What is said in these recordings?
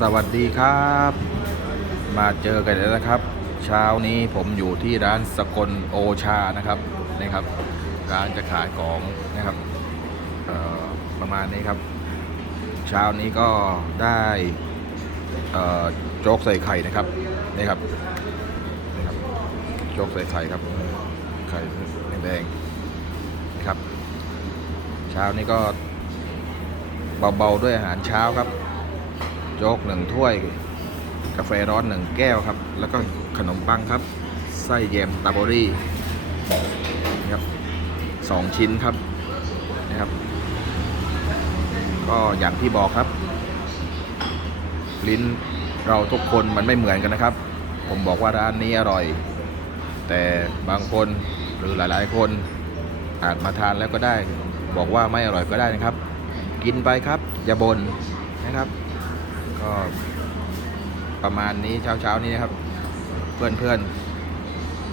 สวัสดีครับ มาเจอกันแล้วนะครับ เช้านี้ผมอยู่ที่ร้านสกลโอชานะครับนี่ครับ ร้านจะขายของนะครับประมาณนี้ครับ เช้านี้ก็ได้โจ๊กใส่ไข่นะครับนี่ครับนี่ครับโจ๊กใส่ไข่ครับไข่แดงๆนะครับ เช้านี้ก็เบาๆด้วยอาหารเช้าครับ โจ๊กหนึ่งถ้วย กาแฟร้อนหนึ่งแก้วครับ แล้วก็ขนมปังครับ ไส้แยมตาโบรี่นะครับสองชิ้นครับนะครับ ก็อย่างที่บอกครับ ลิ้นเราทุกคนมันไม่เหมือนกันนะครับ ผมบอกว่าร้านนี้อร่อย แต่บางคนหรือหลายๆ คนอาจมาทานแล้วก็ได้ บอกว่าไม่อร่อยก็ได้นะครับ กินไปครับ อย่าบน่นนะครับ ก็ประมาณนี้เช้าเช้านี้นะครับ เพื่อนเพื่อน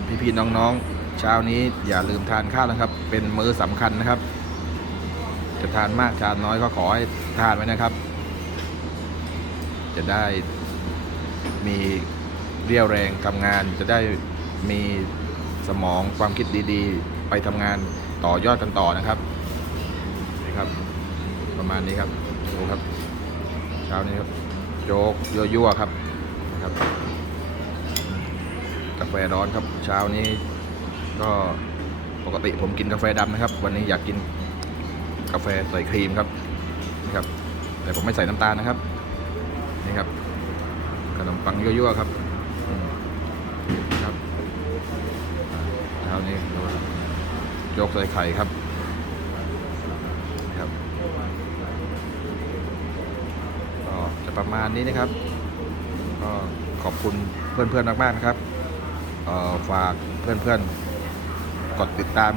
พี่พี่ๆน้องเช้านี้อย่าลืมทานข้าวนะครับ เป็นมื้อสำคัญนะครับ จะทานมากทานน้อยก็ขอให้ทานไว้นะครับ จะได้มีเรี่ยวแรงทำงาน จะได้มีสมองความคิดดีๆ ไปทำงานต่อยอดกันต่อนะครับนี่ครับ ประมาณนี้ครับดูครับ เช้านี้ครับ โจ๊กยั่วๆครับนะครับกาแฟร้อนครับ เช้านี้ก็ปกติผมกินกาแฟดำนะครับ วันนี้อยากกินกาแฟใส่ครีมครับนี่ครับ แต่ผมไม่ใส่น้ำตาลนะครับนี่ครับขนมปังยั่วๆครับครับเช้านี้โจ๊กใส่ไข่ครับ ก็ จะประมาณนี้นะครับ ก็ขอบคุณเพื่อนๆมากๆนะครับฝากเพื่อนๆ กดติดตาม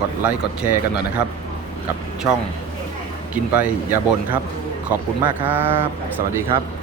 กดไลค์ กดแชร์กันหน่อยนะครับ กับช่องกินไปอย่าบ่นครับ ขอบคุณมากครับ สวัสดีครับ